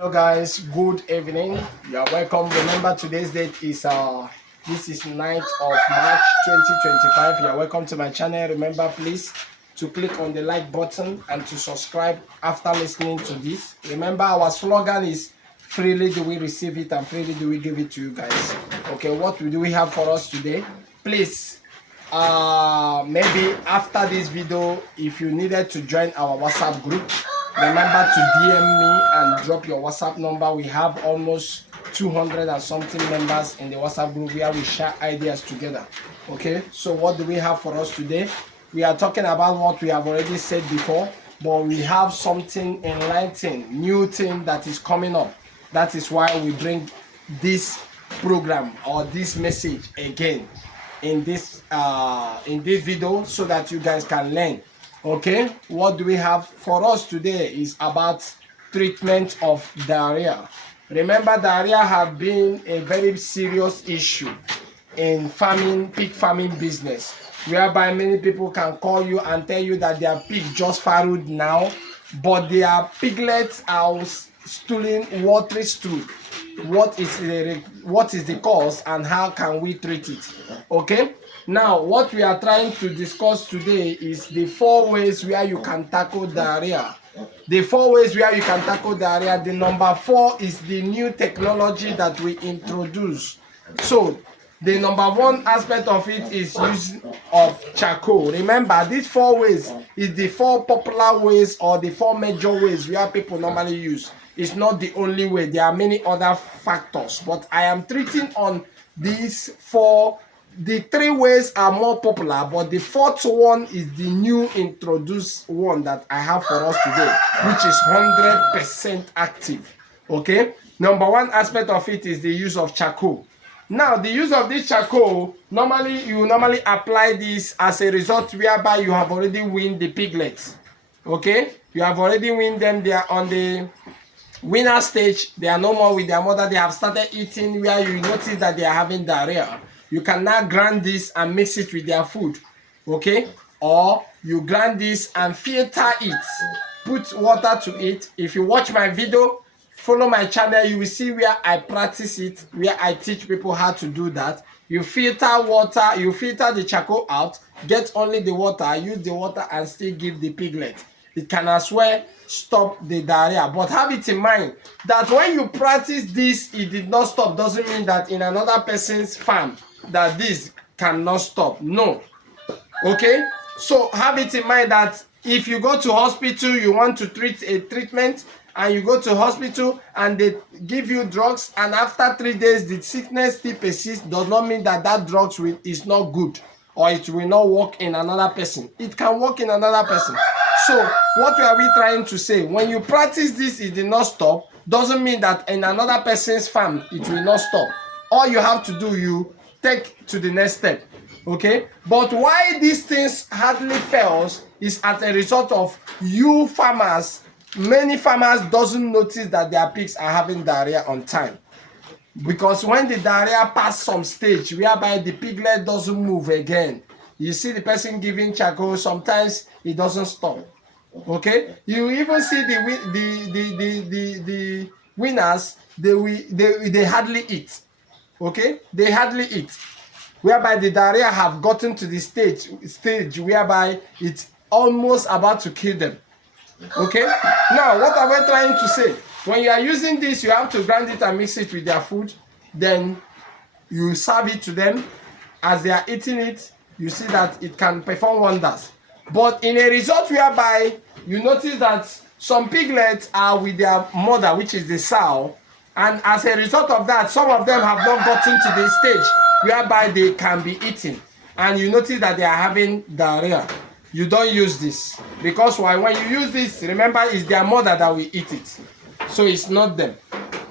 Hello guys, good evening. You are welcome. Remember today's date is this is 9th of March 2025. You are welcome to my channel. Remember please to click on the like button and to subscribe after listening to this. Remember our slogan is freely do we receive it and freely do we give it to you guys. Okay, what do we have for us today? Please maybe after this video, if you needed to join our WhatsApp group, remember to DM me and drop your WhatsApp number. We have almost 200 and something members in the WhatsApp group where we share ideas together. Okay, so what do we have for us today? We are talking about what we have already said before, but we have something enlightening, new thing that is coming up. That is why we bring this program or this message again in this video so that you guys can learn. Okay, what do we have for us today is about treatment of diarrhea. Remember, diarrhea have been a very serious issue in pig farming business, whereby many people can call you and tell you that their pig just farrowed now, but their piglets are stooling watery stool. What is the cause and how can we treat it? Okay, now what we are trying to discuss today is the 4 ways where you can tackle diarrhea. The 4 ways where you can tackle diarrhea. The number 4 is the new technology that we introduce. So the number 1 aspect of it is use of charcoal. Remember, these 4 ways is the 4 popular ways or the 4 major ways where people normally use. It's not the only way. There are many other factors, but I am treating on these 4. The 3 ways are more popular, but the 4th one is the new introduced one that I have for us today, which is 100% active. Okay, number 1 aspect of it is the use of charcoal. Now, the use of this charcoal, you normally apply this as a result whereby you have already weaned the piglets. Okay, you have already weaned them. They are on the winner stage. They are no more with their mother. They have started eating where you notice that they are having diarrhea. You can now grind this and mix it with their food. Okay, or you grind this and filter it, put water to it. If you watch my video, follow my channel, you will see where I practice it, where I teach people how to do that. You filter water, you filter the charcoal out, get only the water, use the water and still give the piglet. It can as well stop the diarrhea. But have it in mind that when you practice this, it did not stop, doesn't mean that in another person's farm that this cannot stop. No. Okay, so have it in mind that if you go to hospital, you want to treat a treatment, and you go to hospital and they give you drugs, and after 3 days the sickness still persists, does not mean that that drugs is not good or it will not work in another person. It can work in another person. So what are we trying to say? When you practice this, it did not stop, doesn't mean that in another person's farm it will not stop. All you have to do, you take to the next step. Okay, but why these things hardly fails is as a result of you farmers. Many farmers doesn't notice that their pigs are having diarrhea on time, because when the diarrhea pass some stage whereby the piglet doesn't move again, you see the person giving charcoal, sometimes it doesn't stop. Okay, you even see the winners, they hardly eat. Okay, they hardly eat, whereby the diarrhea have gotten to the stage whereby it's almost about to kill them. Okay, now what am I trying to say? When you are using this, you have to grind it and mix it with their food. Then you serve it to them. As they are eating it, you see that it can perform wonders. But in a result whereby you notice that some piglets are with their mother, which is the sow, and as a result of that, some of them have not gotten to the stage whereby they can be eaten, and you notice that they are having diarrhea. You don't use this, because why? When you use this, remember, it's their mother that will eat it, so it's not them.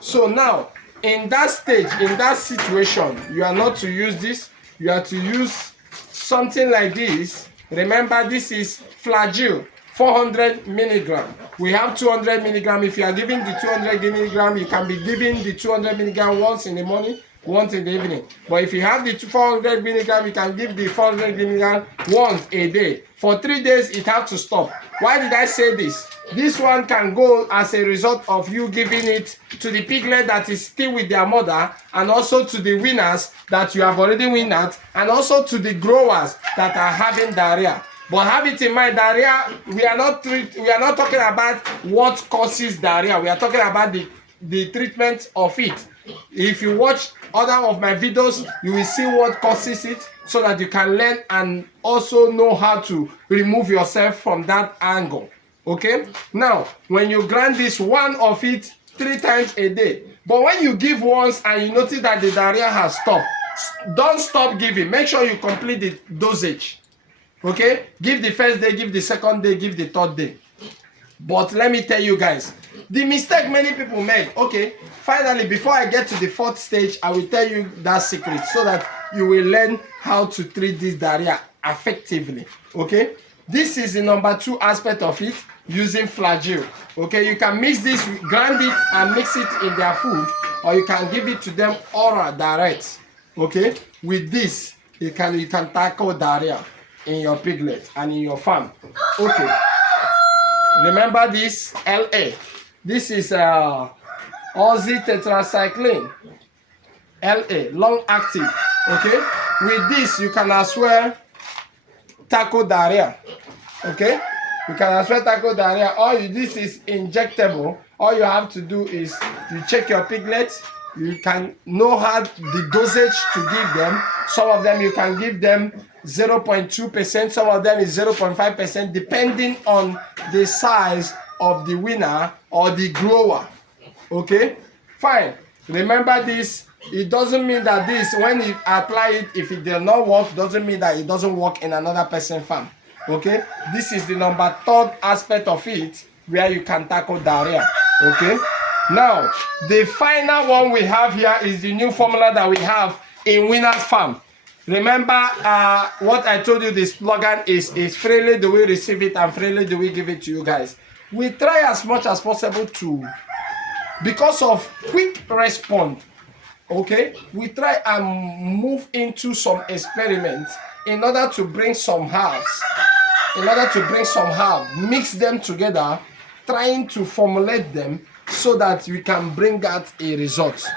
So now in that stage, in that situation, you are not to use this. You are to use something like this. Remember, this is flagyl, 400 milligram. We have 200 milligram. If you are giving the 200 milligram, you can be giving the 200 milligram once in the morning, once in the evening. But if you have the 400 milligram, you can give the 400 milligram once a day. For 3 days, it has to stop. Why did I say this? This one can go as a result of you giving it to the piglet that is still with their mother, and also to the winners that you have already win at, and also to the growers that are having diarrhea. But have it in mind, diarrhea, we are not talking about what causes diarrhea. We are talking about the treatment of it. If you watch other of my videos, you will see what causes it, so that you can learn and also know how to remove yourself from that angle. Okay? Now, when you grant this, one of it 3 times a day. But when you give once and you notice that the diarrhea has stopped, don't stop giving. Make sure you complete the dosage. Okay? Give the first day, give the second day, give the third day. But let me tell you guys, the mistake many people make. Okay, finally, before I get to the 4th stage, I will tell you that secret so that you will learn how to treat this diarrhea effectively. Okay? This is the number 2 aspect of it, using flagyl. Okay, you can mix this, grind it and mix it in their food, or you can give it to them oral direct. Okay, with this you can tackle diarrhea in your piglet and in your farm. Okay, remember this LA. This is oxytetracycline, LA, long active. Okay, with this you can as well tackle diarrhea. Okay, you can as well tackle diarrhea. This is injectable. All you have to do is you check your piglets. You can know how the dosage to give them. Some of them you can give them 0.2%, some of them is 0.5%, depending on the size of the winner or the grower. Okay, fine. Remember this. It doesn't mean that this, when you apply it, if it does not work, doesn't mean that it doesn't work in another person's farm. Okay, this is the number 3rd aspect of it, where you can tackle diarrhea. Okay, now the final one we have here is the new formula that we have in Winner's Farm. Remember what I told you, the slogan is freely do we receive it and freely do we give it to you guys. We try as much as possible to, because of quick response, okay, we try and move into some experiments in order to bring some herbs, mix them together, trying to formulate them so that we can bring out a result.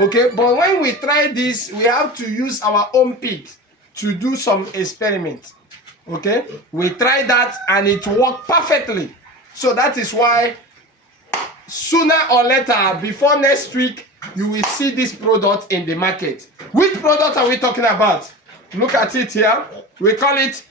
Okay, but when we try this, we have to use our own pig to do some experiments. Okay, we try that and it worked perfectly. So that is why sooner or later, before next week, you will see this product in the market. Which product are we talking about? Look at it here. We call it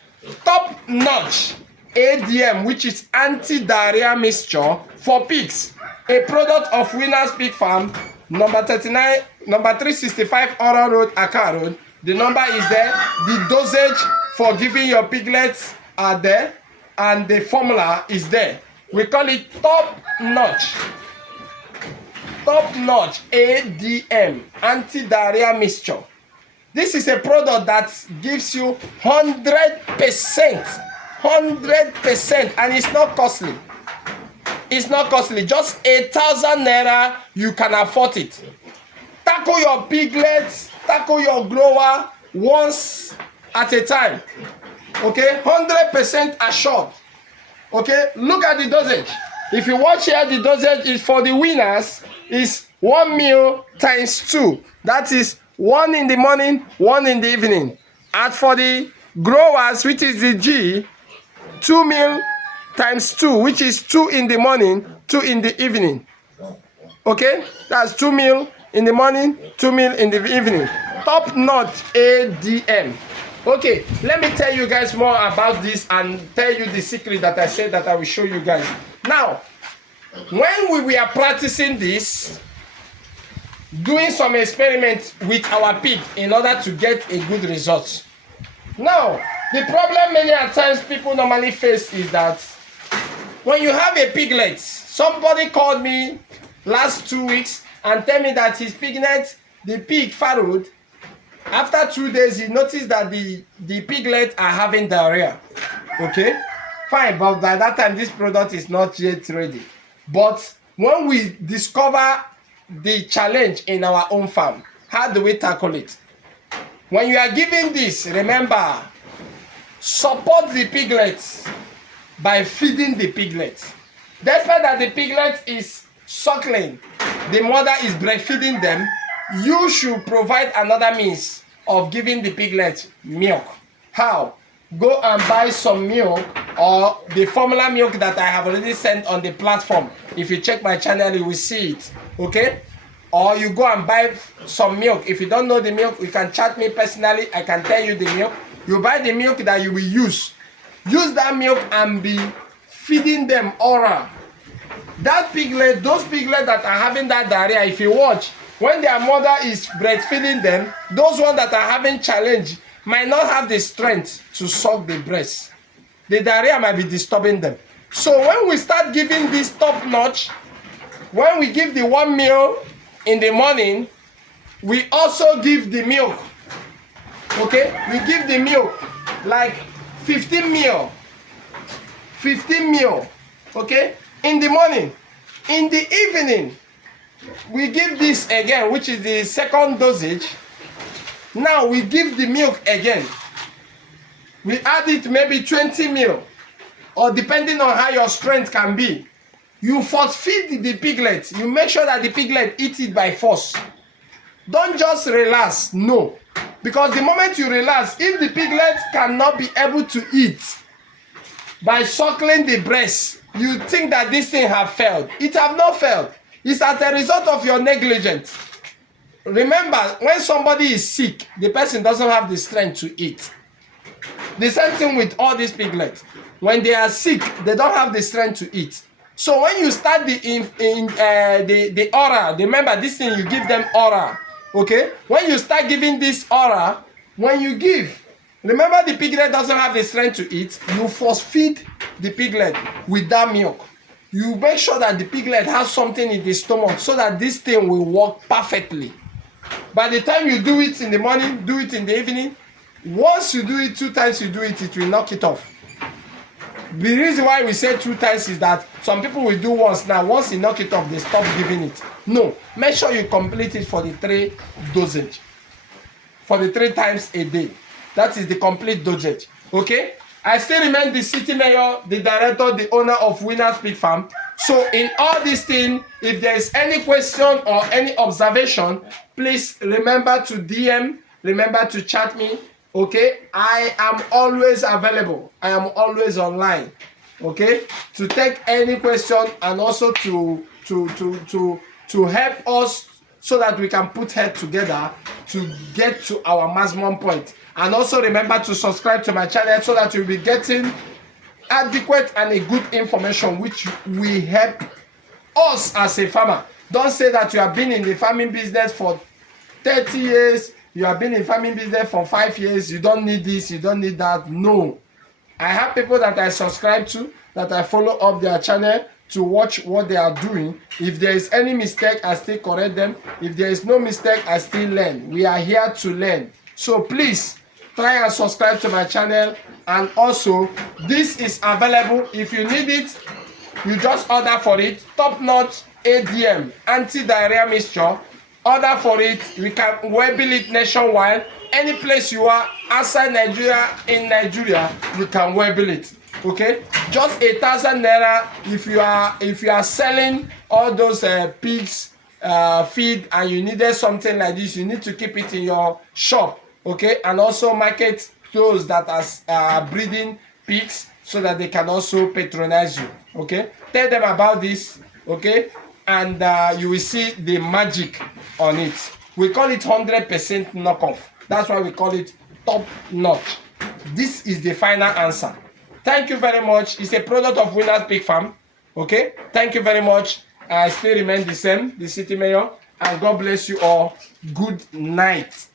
Top Notch ADM, which is anti-diarrhea mixture for pigs. A product of Winner's Pig Farm, number 39, number 365 Oral Road, Accra Road. The number is there. The dosage for giving your piglets are there, and the formula is there. We call it Top Notch. Top Notch ADM, anti-diarrhea mixture. This is a product that gives you 100%, and it's not costly. It's not costly. Just 1,000 naira, you can afford it. Tackle your piglets, tackle your grower once at a time. Okay, 100% assured. Okay, look at the dosage. If you watch here, the dosage is for the winners is 1 meal times 2. That is 1 in the morning, 1 in the evening. And for the growers, which is the G, 2 meal times 2, which is 2 in the morning, 2 in the evening. Okay, that's 2 meal in the morning, 2 meal in the evening. Top Notch ADM. Okay, let me tell you guys more about this and tell you the secret that I said that I will show you guys. Now, when we were practicing this, doing some experiments with our pig in order to get a good result. Now, the problem many times people normally face is that when you have a piglet, somebody called me last 2 weeks and tell me that his piglet, the pig farrowed, after 2 days he noticed that the piglet are having diarrhea. Okay, fine, but by that time this product is not yet ready. But when we discover the challenge in our own farm, How do we tackle it? When you are giving this, remember, support the piglets by feeding the piglets. Despite that the piglet is suckling, the mother is breastfeeding them, you should provide another means of giving the piglet milk. How? Go and buy some milk or the formula milk that I have already sent on the platform. If you check my channel, you will see it. Okay? Or you go and buy some milk. If you don't know the milk, you can chat me personally. I can tell you the milk. You buy the milk that you will use. Use that milk and be feeding them oral. That piglet, those piglets that are having that diarrhea, if you watch, when their mother is breastfeeding them, those ones that are having challenge might not have the strength to suck the breast. The diarrhea might be disturbing them. So when we start giving this top notch, when we give the one meal in the morning, we also give the milk. Okay? We give the milk like 15 meal. 15 meal. Okay? In the morning. In the evening, we give this again, which is the second dosage. Now we give the milk again. We add it maybe 20 ml, or depending on how your strength can be. You force feed the piglet. You make sure that the piglet eats it by force. Don't just relax, no. Because the moment you relax, if the piglet cannot be able to eat by suckling the breast, you think that this thing have failed. It have not failed. It's as a result of your negligence. Remember, when somebody is sick, the person doesn't have the strength to eat. The same thing with all these piglets. When they are sick, they don't have the strength to eat. So when you start the oral, remember this thing, you give them oral. Okay? When you start giving this oral, when you give, remember the piglet doesn't have the strength to eat, you force feed the piglet with that milk. You make sure that the piglet has something in the stomach so that this thing will work perfectly. By the time you do it in the morning, do it in the evening, once you do it 2 times, you do it, it will knock it off. The reason why we say 2 times is that some people will do once. Now, once you knock it off, they stop giving it. No, make sure you complete it for the 3 dosage. For the 3 times a day. That is the complete dosage. Okay? I still remain the city mayor, the director, the owner of Winners Pig Farm. So in all these things, if there is any question or any observation, please remember to DM, remember to chat me. Okay, I am always available. I am always online. Okay, to take any question and also to help us so that we can put head together to get to our maximum point. And also remember to subscribe to my channel so that you'll be getting adequate and a good information which will help us as a farmer. Don't say that you have been in the farming business for 30 years. You have been in farming business for 5 years, you don't need this, you don't need that. No. I have people that I subscribe to, that I follow up their channel to watch what they are doing. If there is any mistake, I still correct them. If there is no mistake, I still learn. We are here to learn. So please, try and subscribe to my channel. And also, this is available. If you need it, you just order for it. Top notch ADM, anti-diarrhea mixture. Order for it. We can web it nationwide. Any place you are outside Nigeria, in Nigeria, you can web it. Okay, just 1,000 naira. If you are selling all those pigs feed and you needed something like this, you need to keep it in your shop. Okay, and also market those that are breeding pigs so that they can also patronize you. Okay, tell them about this. Okay, and you will see the magic on it. We call it 100% knockoff. That's why we call it top notch. This is the final answer. Thank you very much. It's a product of Winners Pig Farm. Okay, thank you very much. I still remain the same, the city mayor, and God bless you all. Good night.